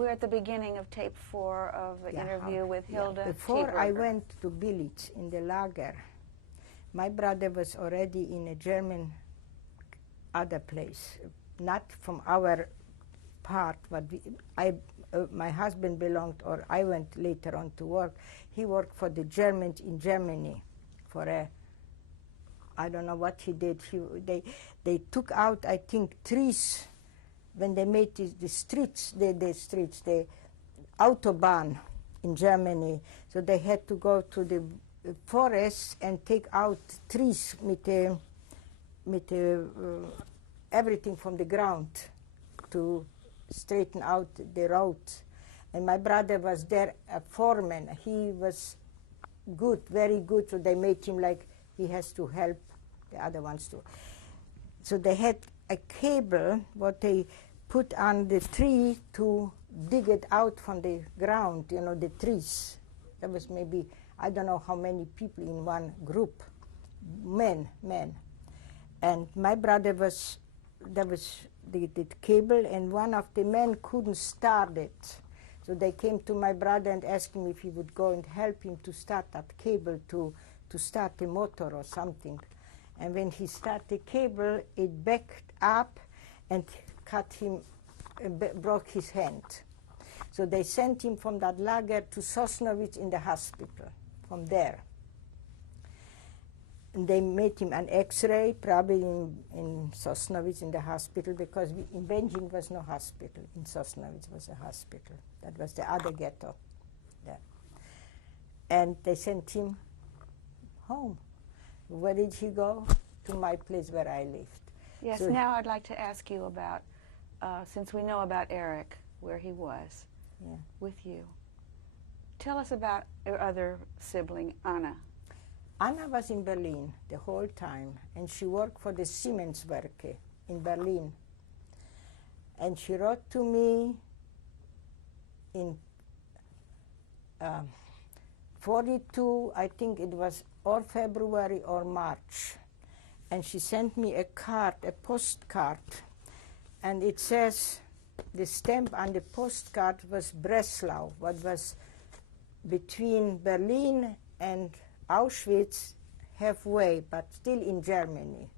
We're at the beginning of tape 4 of the interview with Hilda. Before I Thieberger. went to Billitz in the lager, my brother was already in a German other place, not from our part, but my husband belonged, or I went later on to work. He worked for the Germans in Germany for I don't know what he did. They took out, I think, trees when they made the streets, the Autobahn in Germany. So they had to go to the forests and take out trees with everything from the ground to straighten out the roads. And my brother was there, a foreman. He was good, very good, so they made him like he has to help the other ones too. So they had a cable what they put on the tree to dig it out from the ground, you know, the trees. There was maybe, I don't know how many people in one group, men. And my brother was, there was the cable, and one of the men couldn't start it. So they came to my brother and asked him if he would go and help him to start that cable to start the motor or something. And when he started the cable, it backed up and cut him, broke his hand. So they sent him from that lager to Sosnowiec in the hospital, from there. And they made him an X-ray, probably in Sosnowiec in the hospital, because in Benjin was no hospital. In Sosnowiec was a hospital. That was the other ghetto there. And they sent him home. Where did he go? To my place where I lived. Yes, so now I'd like to ask you about, since we know about Eric, where he was with you. Tell us about your other sibling, Anna. Anna was in Berlin the whole time, and she worked for the Siemenswerke in Berlin. And she wrote to me in 42, I think it was or February or March. And she sent me a card, a postcard, and it says, the stamp on the postcard was Breslau, what was between Berlin and Auschwitz, halfway, but still in Germany.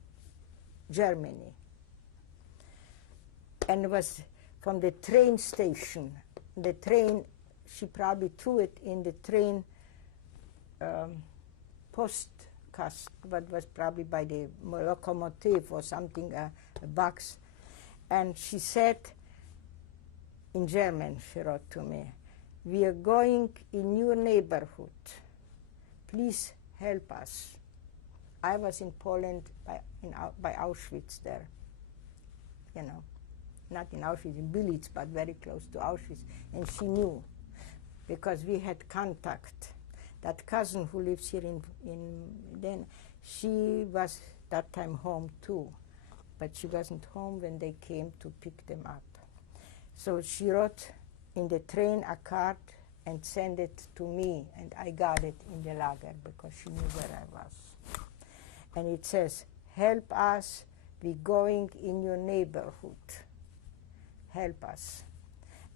And it was from the train station. The train, she probably threw it in the train postcast, but was probably by the locomotive or something, a box. And she said, in German, she wrote to me, "We are going in your neighborhood. Please help us." I was in Poland by Auschwitz there, you know, not in Auschwitz, in Billitz, but very close to Auschwitz. And she knew, because we had contact. That cousin who lives here then, she was that time home too, but she wasn't home when they came to pick them up. So she wrote in the train a card and sent it to me, and I got it in the lager because she knew where I was. And it says, "Help us, we're going in your neighborhood. Help us."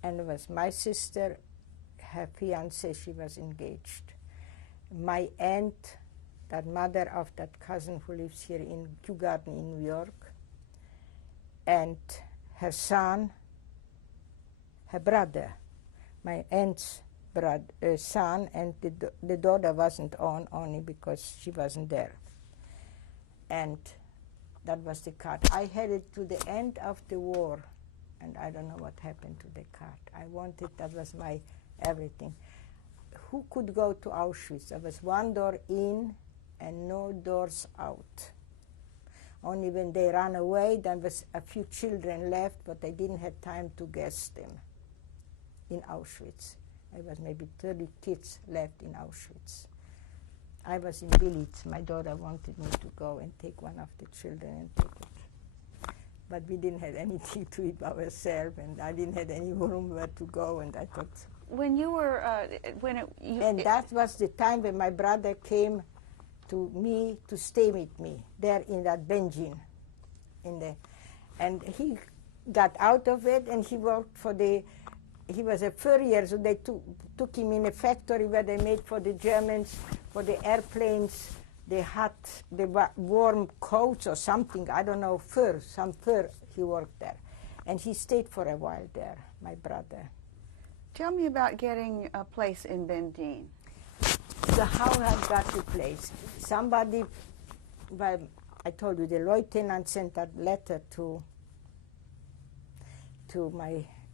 And it was my sister, her fiancé, she was engaged. My aunt, that mother of that cousin who lives here in Kew Garden in New York, and her son, her brother, my aunt's son, and the daughter wasn't on, only because she wasn't there. And that was the card. I had it to the end of the war, and I don't know what happened to the card. I wanted, that was my everything. Who could go to Auschwitz? There was one door in and no doors out. Only when they ran away, there was a few children left, but they didn't have time to gas them in Auschwitz. There was maybe 30 kids left in Auschwitz. I was in Billitz. My daughter wanted me to go and take one of the children and take it. But we didn't have anything to eat by ourselves, and I didn't have any room where to go, and I thought... When you were, And that was the time when my brother came to me to stay with me, there in that Benjin. And he got out of it, and he worked for the he was a furrier, so they took him in a factory where they made for the Germans, for the airplanes, the warm coats or something, I don't know, some fur, he worked there. And he stayed for a while there, my brother. Tell me about getting a place in Bendine. So how I got the place? Somebody, well, I told you, the lieutenant sent that letter to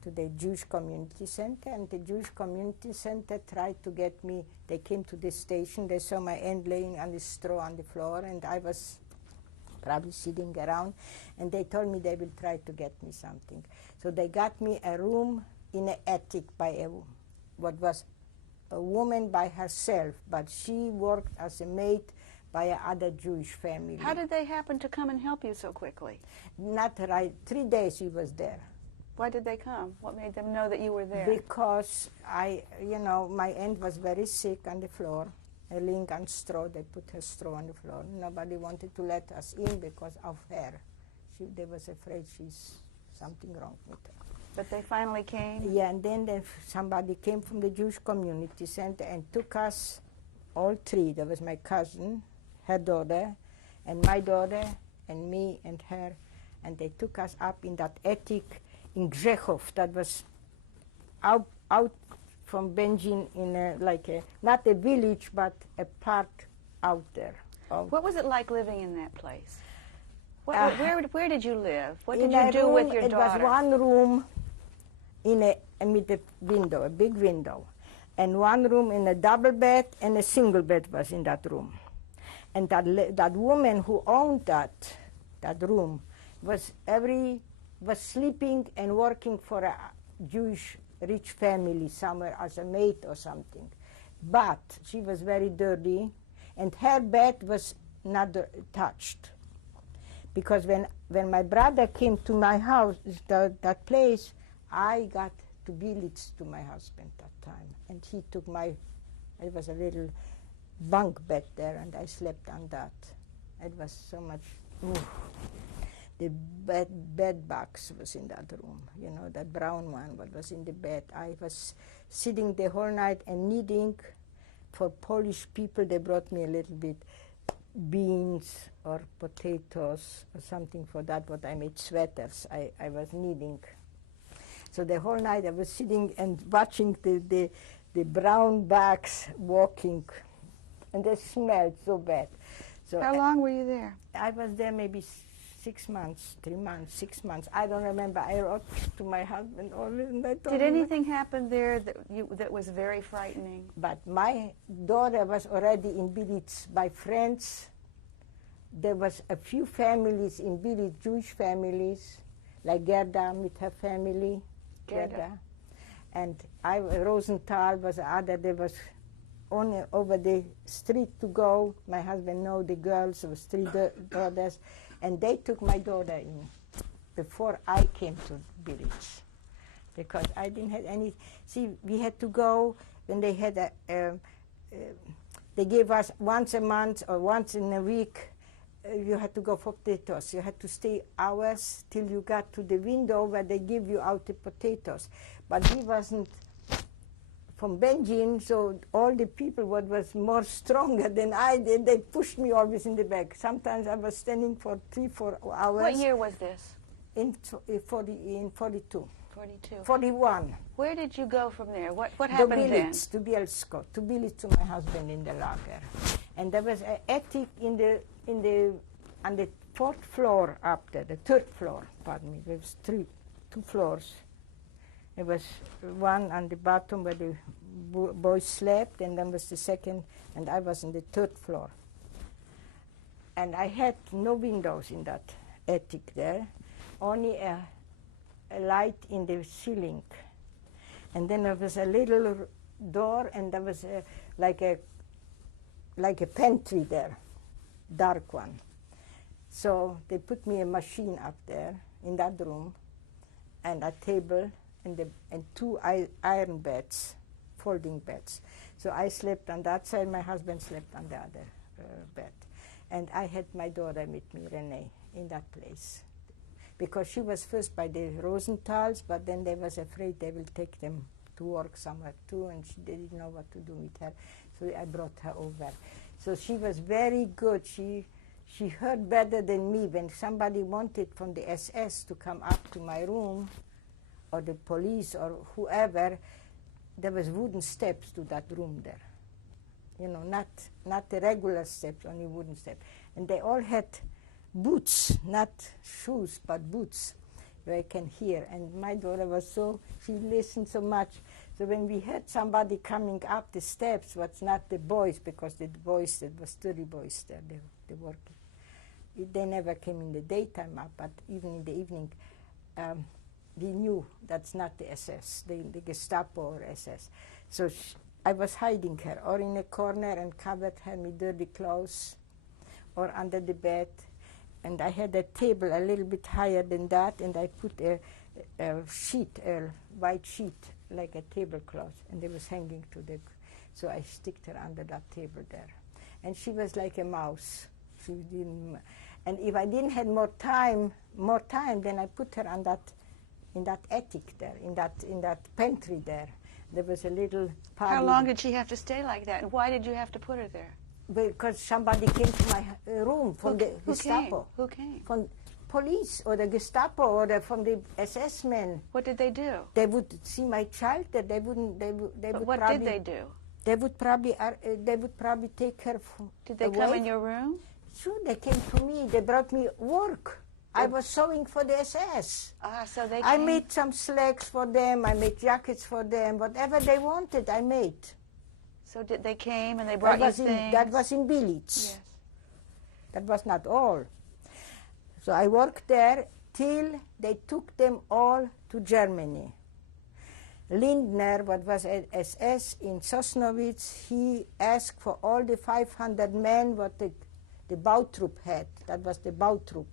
the Jewish Community Center, and the Jewish Community Center tried to get me. They came to the station, they saw my aunt laying on the straw on the floor, and I was probably sitting around, and they told me they will try to get me something. So they got me a room in an attic by what was a woman by herself, but she worked as a maid by another Jewish family. How did they happen to come and help you so quickly? Not right. 3 days she was there. Why did they come? What made them know that you were there? Because my aunt was very sick on the floor, laying on straw. They put her straw on the floor. Nobody wanted to let us in because of her. They was afraid she's something wrong with her. But they finally came? Yeah, and then somebody came from the Jewish Community Center and took us, all three. There was my cousin, her daughter, and my daughter, and me and her, and they took us up in that attic in Grzechów, that was out from Benjin in not a village, but a park out there. What was it like living in that place? Where did you live? What did you do room, with your daughter? It was one room with a window, a big window, and one room in a double bed, and a single bed was in that room. And that woman who owned that room was sleeping and working for a Jewish rich family somewhere as a maid or something. But she was very dirty, and her bed was not touched. Because when my brother came to my house, that place, I got to billets to my husband that time. And he took it was a little bunk bed there, and I slept on that. It was so much, The bed box was in that room, that brown one, what was in the bed. I was sitting the whole night and kneading for Polish people. They brought me a little bit beans or potatoes or something for that, what I made sweaters. I was kneading. So the whole night I was sitting and watching the brown bags walking, and they smelled so bad. So how long were you there? I was there maybe 6 months, 3 months, 6 months. I don't remember. I wrote to my husband always, and I told him. Did anything happen there that was very frightening? But my daughter was already in village by friends. There was a few families in village, Jewish families, like Gerda with her family. Gerda. And Rosenthal was other. There was only over the street to go. My husband knew the girls. There was 3 daughters. And they took my daughter in before I came to village, because I didn't have any. See, we had to go when they had they gave us once a month or once in a week. You had to go for potatoes. You had to stay hours till you got to the window where they give you out the potatoes. But he wasn't from Benjin, so all the people what was more stronger than I did, they pushed me always in the back. Sometimes I was standing for 3-4 hours. What year was this? In 42. 42. 41. Where did you go from there? What happened then? To Bielsko, to Bielsk, to my husband in the lager. And there was an attic on the 4th floor up there, the 3rd floor, pardon me. There was 2 floors. There was one on the bottom where the boys slept, and then was the 2nd, and I was on the 3rd floor. And I had no windows in that attic there, only a light in the ceiling. And then there was a little door, and there was like a pantry there, dark one. So they put me a machine up there in that room, and a table, and 2 iron beds, folding beds. So I slept on that side, my husband slept on the other bed. And I had my daughter with me, Renee, in that place. because she was first by the Rosenthals, but then they was afraid they will take them to work somewhere too, and they didn't know what to do with her. So I brought her over. So she was very good. She heard better than me. When somebody wanted from the SS to come up to my room, or the police or whoever, there was wooden steps to that room there. You know, not the regular steps, only wooden steps. And they all had boots, not shoes, but boots, where I can hear. And my daughter was she listened so much. So when we had somebody coming up the steps, was not the boys, because the boys, there was 30 boys there, they working. They never came in the daytime up, but even in the evening, we knew that's not the SS, the Gestapo or SS. So I was hiding her, or in a corner and covered her with dirty clothes, or under the bed. And I had a table a little bit higher than that, and I put a sheet, a white sheet, like a tablecloth, and it was hanging to the, so I sticked her under that table there. And she was like a mouse. She didn't, and if I didn't have more time, then I put her on in that attic there, in that pantry there. There was a little party. How long did she have to stay like that, and why did you have to put her there? Because somebody came to my room from the Gestapo. Who came? From police or the Gestapo or from the SS men. What did they do? They would see my child. That they wouldn't. They would. What probably, did they do? They would probably take her. Did they come in your room? Sure, they came to me. They brought me work. I was sewing for the SS. So they came. I made some slacks for them. I made jackets for them. Whatever they wanted, I made. So they came and they brought you things? That was in Billitz. Yes. That was not all. So I worked there till they took them all to Germany. Lindner, what was at SS in Sosnowitz, he asked for all the 500 men what the Bautrupp had. That was the Bautrupp,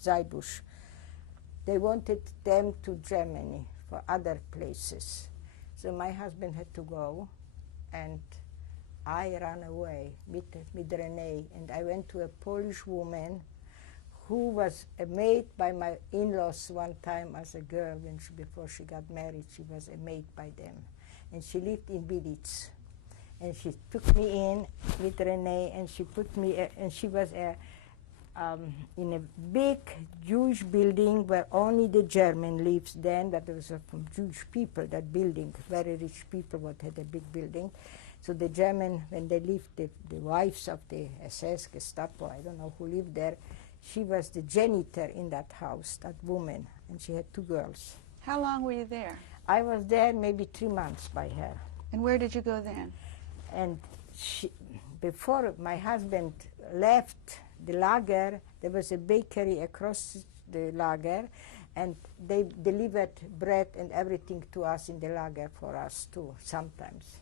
Zeibusch. They wanted them to Germany for other places. So my husband had to go, and I ran away with Renee, and I went to a Polish woman who was a maid by my in-laws one time as a girl before she got married. She was a maid by them, and she lived in Billitz. And she took me in with Renee, and she put me, and she was in a big Jewish building where only the German lives then, that was from Jewish people, that building, very rich people what had a big building. So the German, when they lived, the wives of the SS, Gestapo, I don't know who lived there, she was the janitor in that house, that woman, and she had 2 girls. How long were you there? I was there maybe 3 months by her. And where did you go then? And before my husband left the lager, there was a bakery across the lager, and they delivered bread and everything to us in the lager for us too, sometimes.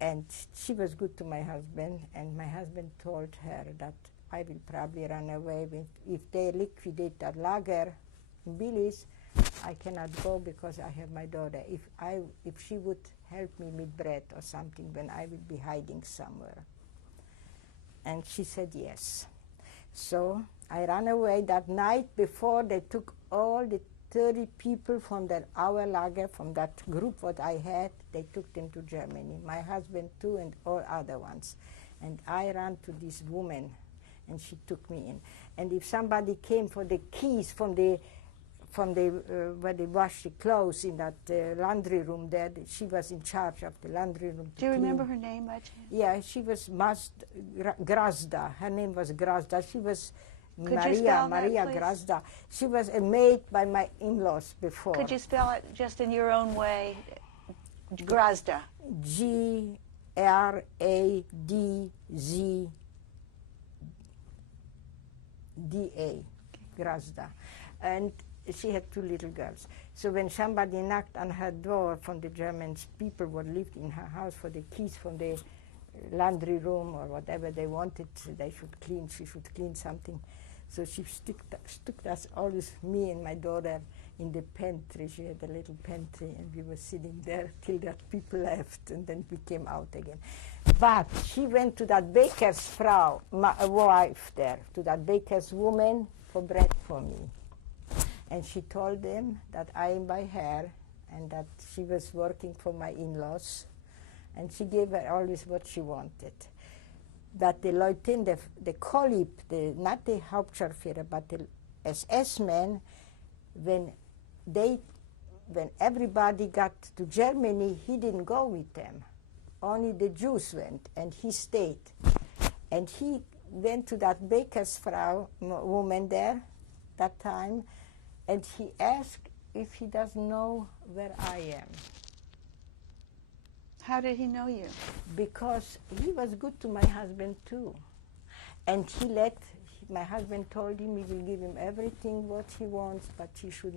And she was good to my husband, and my husband told her that I will probably run away. If they liquidate that lager in Billitz, I cannot go because I have my daughter. If she would help me with bread or something, then I will be hiding somewhere. And she said yes. So I ran away that night before they took all the 30 people from our lager, from that group what I had, they took them to Germany. My husband too, and all other ones. And I ran to this woman, and she took me in. And if somebody came for the keys from the where they wash the clothes in that laundry room there, she was in charge of the laundry room. Do you remember her name by chance? Yeah, she was Grazda. Her name was Grazda. She was Maria Grazda. She was a maid by my in-laws before. Could you spell it just in your own way? Grazda. Gradza. Grazda. And she had 2 little girls. So when somebody knocked on her door from the German people who lived in her house for the keys from the laundry room or whatever they wanted, they should clean, she should clean something. So she stuck us, always me and my daughter, in the pantry. She had a little pantry, and we were sitting there till that people left, and then we came out again. But she went to that baker's wife there, to that baker's woman, for bread for me. And she told them that I am by her and that she was working for my in-laws. And she gave her always what she wanted. But the lieutenant, the Kolib, not the Hauptscharführer, but the SS men, when everybody got to Germany, he didn't go with them. Only the Jews went, and he stayed. And he went to that baker's woman there that time, and he asked if he doesn't know where I am. How did he know you? Because he was good to my husband too. And my husband told him he will give him everything what he wants, but he should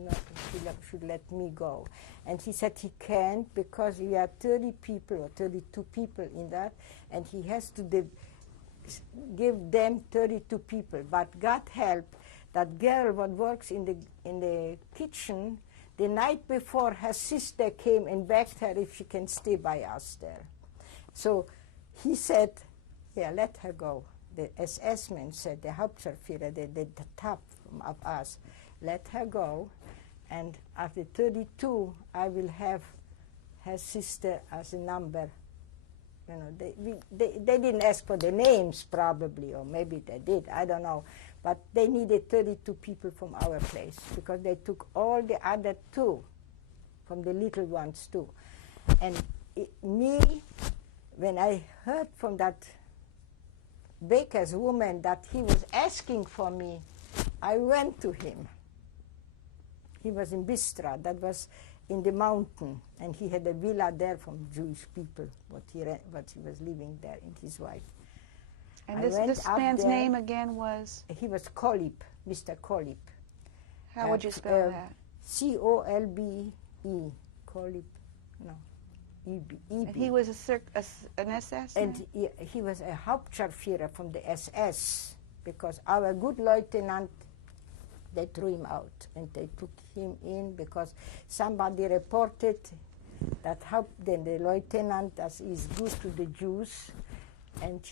let me go. And he said he can't because we are 30 people or 32 people in that, and he has to give them 32 people. But God help, that girl what works in the kitchen, the night before her sister came and begged her if she can stay by us there. So he said, yeah, let her go. The SS man said, the Hauptscharführer, the top of us, let her go, and after 32, I will have her sister as a number. You know, they didn't ask for the names probably, or maybe they did, I don't know. But they needed 32 people from our place because they took all the other two, from the little ones too. And me, when I heard from that baker's woman that he was asking for me, I went to him. He was in Bistra, that was in the mountain, and he had a villa there from Jewish people, what he was living there, and his wife. And this man's name again was? He was Kolib, Mr. Kolib. How would you spell that? C-O-L-B-E, Kolib, no, E-B. And he was an SS man? And he was a Hauptscharführer from the SS, because our good lieutenant, they threw him out, and they took him in because somebody reported that then the lieutenant is good to the Jews, and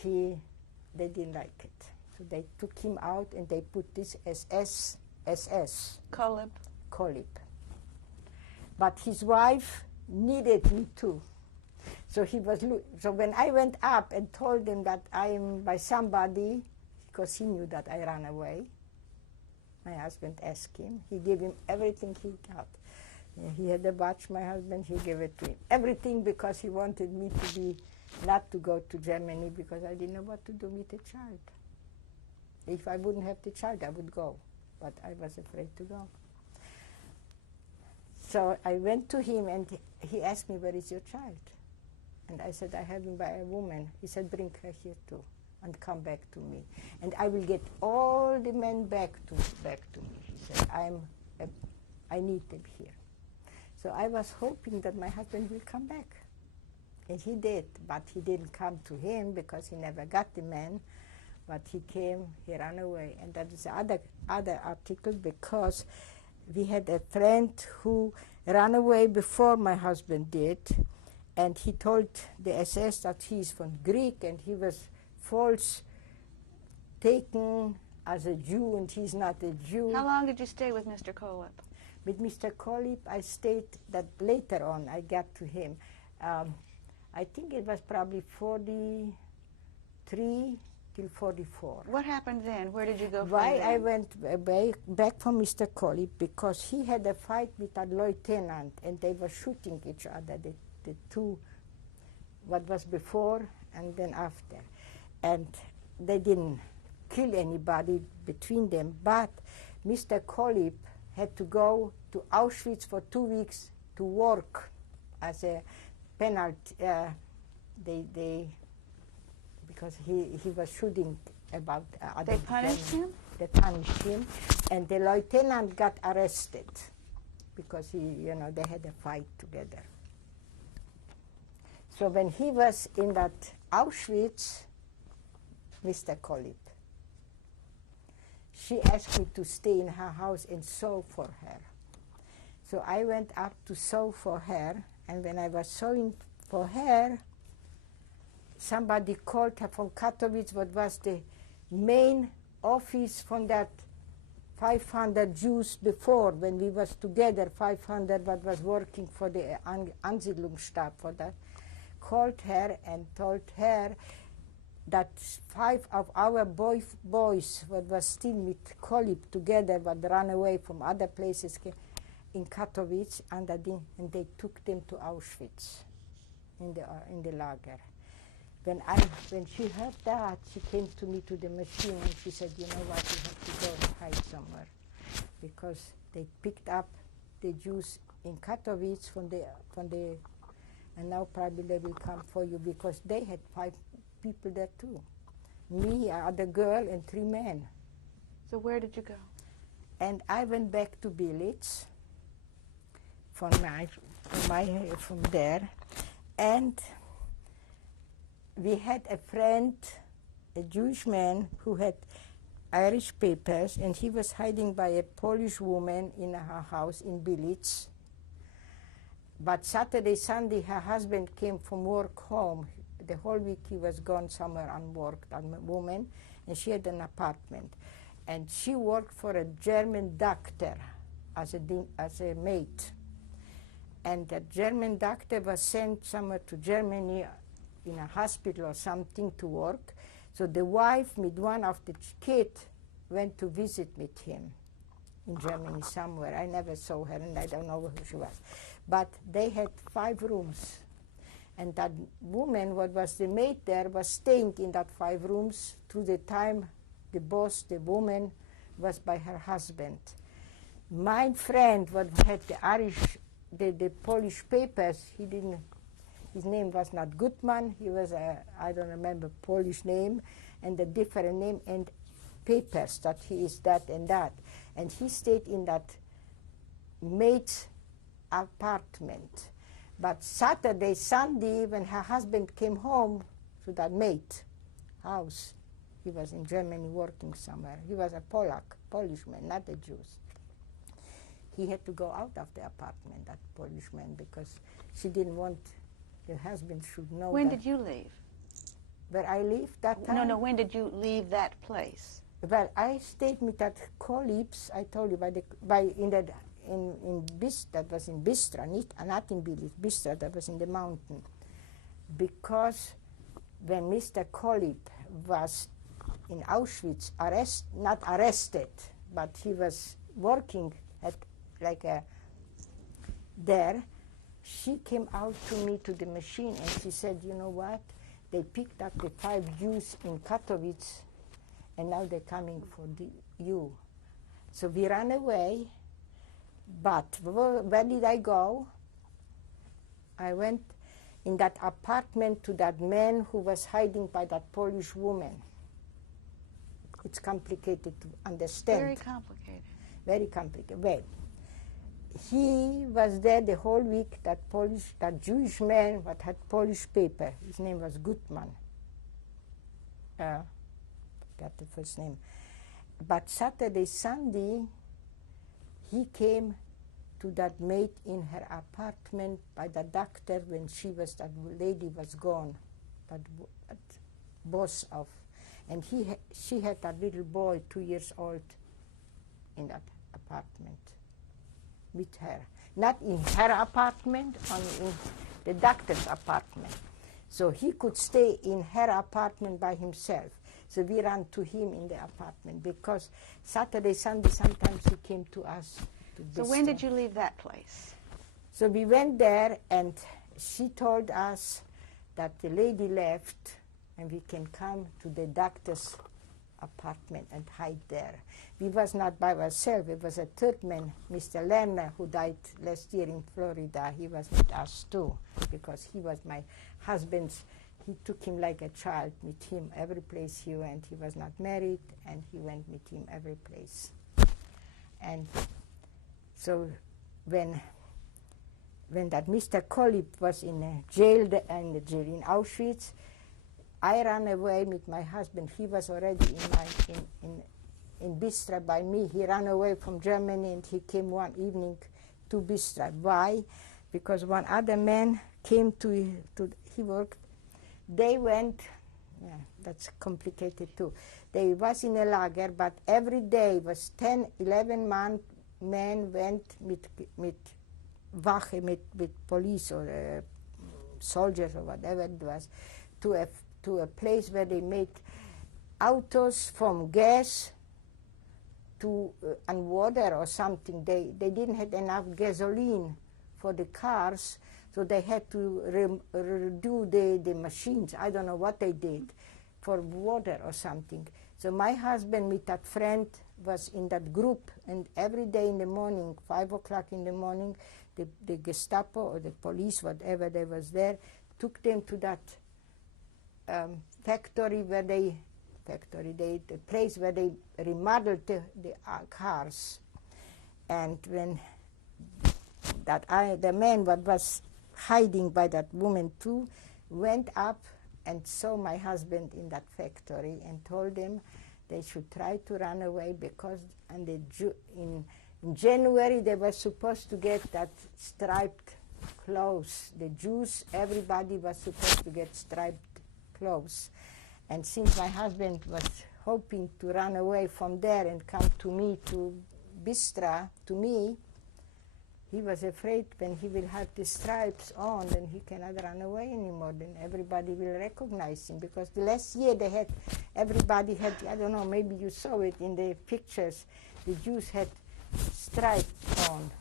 they didn't like it. So they took him out, and they put this SS. Kolib. But his wife needed me too. So so when I went up and told him that I am by somebody, because he knew that I ran away, my husband asked him. He gave him everything he got. He had a watch, my husband, he gave it to him. Everything because he wanted me not to go to Germany because I didn't know what to do with the child. If I wouldn't have the child, I would go, but I was afraid to go. So I went to him, and he asked me, where is your child? And I said, I have him by a woman. He said, bring her here too, and come back to me. And I will get all the men back to me. He said, I need them here. So I was hoping that my husband will come back. And he did, but he didn't come to him because he never got the man. But he came, he ran away. And that is the other article, because we had a friend who ran away before my husband did, and he told the SS that he's from Greek and he was false taken as a Jew, and he's not a Jew. How long did you stay with Mr. Kolib? With Mr. Kolib, I stayed, that later on I got to him. I think it was probably 43 till 44. What happened then? Where did you go from Why there? I went back from Mr. Kolib, because he had a fight with a lieutenant, and they were shooting each other, the two, what was before and then after. And they didn't kill anybody between them, but Mr. Kolib had to go to Auschwitz for 2 weeks to work as a penalty. Because he was shooting about other They punished him? They punished him, and the lieutenant got arrested because they had a fight together. So when he was in that Auschwitz, Mr. Kolib, she asked me to stay in her house and sew for her. So I went up to sew for her, and when I was sewing for her, somebody called her from Katowice, what was the main office from that 500 Jews before, when we was together, 500 what was working for the Ansiedlungsstab for that, called her and told her that 5 of our boys what was still with Kolib together, but ran away from other places in Katowice, and they took them to Auschwitz in the lager. When she heard that, she came to me to the machine and she said, you know what, you have to go and hide somewhere, because they picked up the Jews in Katowice and now probably they will come for you, because they had 5 people there too. Me, other girl, and 3 men. So where did you go? And I went back to Billitz from there, and we had a friend, a Jewish man who had Irish papers, and he was hiding by a Polish woman in her house in Billitz. But Saturday, Sunday, her husband came from work home. The whole week he was gone somewhere on work, that woman, and she had an apartment. And she worked for a German doctor as a maid. And the German doctor was sent somewhere to Germany in a hospital or something to work. So the wife with one of the kids went to visit with him in Germany somewhere. I never saw her, and I don't know who she was. But they had 5 rooms. And that woman, what was the maid there, was staying in that 5 rooms through the time the boss, the woman, was by her husband. My friend, what had the Polish papers, his name was not Gutman, he was I don't remember, Polish name, and a different name, and papers that he is that and that. And he stayed in that maid's apartment. But Saturday, Sunday, when her husband came home to that maid house, he was in Germany working somewhere. He was a Polish man, not a Jew. He had to go out of the apartment, that Polish man, because she didn't want the husband should know. When did you leave? Where I lived that time? No, when did you leave that place? Well, I stayed with that Kolibs, I told you, that was in Bistra, not in Billitz, Bistra, that was in the mountain. Because when Mr. Kolib was in Auschwitz, not arrested, but he was working there, she came out to me to the machine and she said, you know what, they picked up the 5 Jews in Katowice and now they're coming for you. So we ran away. But where did I go? I went in that apartment to that man who was hiding by that Polish woman. It's complicated to understand. Very complicated. Very complicated. Well, he was there the whole week, that Jewish man that had Polish paper. His name was Gutman. Got the first name. But Saturday, Sunday, he came to that maid in her apartment by the doctor when that lady was gone, that boss of, and she had a little boy, 2 years old, in that apartment with her. Not in her apartment, only in the doctor's apartment. So he could stay in her apartment by himself. So we ran to him in the apartment because Saturday, Sunday, sometimes he came to us. So when did you leave that place? So we went there and she told us that the lady left and we can come to the doctor's apartment and hide there. We was not by ourselves. It was a third man, Mr. Lerner, who died last year in Florida. He was with us too because he was my husband's. He took him like a child, with him every place he went. He was not married, and he went with him every place. And so when that Mr. Kolib was in jail in Auschwitz, I ran away with my husband. He was already in Bistra by me. He ran away from Germany, and he came one evening to Bistra. Why? Because one other man came he worked. They went Yeah, that's complicated too. They was in a lager, but every day was 10, 11 men went with Wache, with police or soldiers or whatever it was, to a place where they made autos from gas to and water or something. They didn't have enough gasoline for the cars, so they had to redo the machines. I don't know what they did for water or something. So my husband with that friend was in that group, and every day in the morning, 5 o'clock in the morning, the Gestapo or the police, whatever they was there, took them to that factory where the place where they remodeled the cars. And when the man what was hiding by that woman too went up and saw my husband in that factory and told them they should try to run away, because in January they were supposed to get that striped clothes. The Jews, everybody was supposed to get striped clothes. And since my husband was hoping to run away from there and come to me, to Bistra, to me, he was afraid when he will have the stripes on, then he cannot run away anymore. Then everybody will recognize him. Because the last year everybody had, I don't know, maybe you saw it in the pictures, the Jews had stripes on.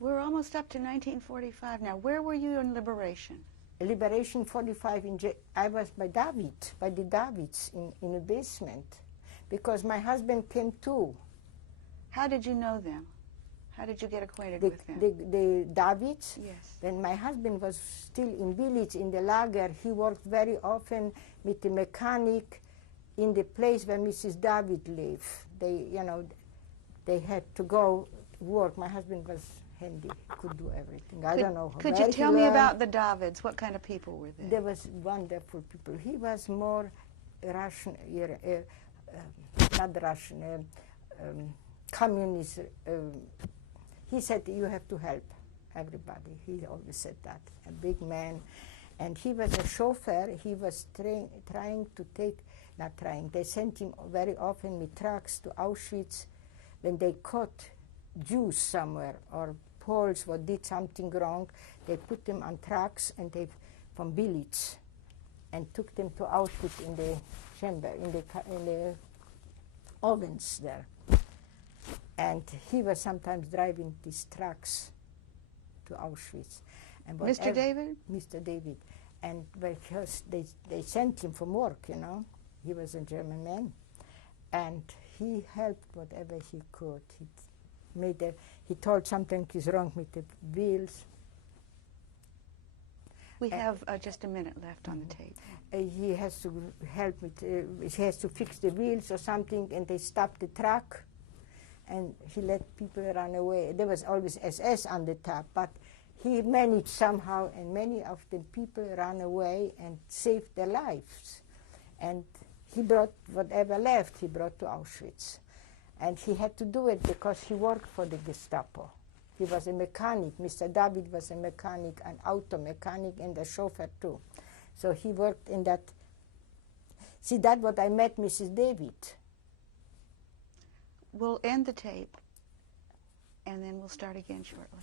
We're almost up to 1945 now. Where were you in Liberation? Liberation 45, I was by the Davids in a basement, because my husband came too. How did you know them? How did you get acquainted with them? The Davids? Yes. When my husband was still in village, in the lager, he worked very often with the mechanic in the place where Mrs. David lived. They had to go work. My husband was handy, could do everything. I don't know. Could you tell me about the Davids? What kind of people were they? There was wonderful people. He was more Russian, not Russian, communist. He said, you have to help everybody. He always said that. A big man. And he was a chauffeur. He was trying to take, not trying, they sent him very often with trucks to Auschwitz when they caught Jews somewhere or Poles who did something wrong. They put them on trucks and they from village and took them to Auschwitz in the chamber, in the ovens there. And he was sometimes driving these trucks to Auschwitz. And Mr. David? Mr. David. And because they sent him from work, you know. He was a German man. And he helped whatever he could. He told something is wrong with the wheels. We have just a minute left on the tape. He has to help with, he has to fix the wheels or something, and they stopped the truck. And he let people run away. There was always SS on the top, but he managed somehow, and many of the people ran away and saved their lives. And he brought whatever left, he brought to Auschwitz. And he had to do it because he worked for the Gestapo. He was a mechanic. Mr. David was a mechanic, an auto mechanic, and a chauffeur too. So he worked in that. See, that's what I met Mrs. David. We'll end the tape, and then we'll start again shortly.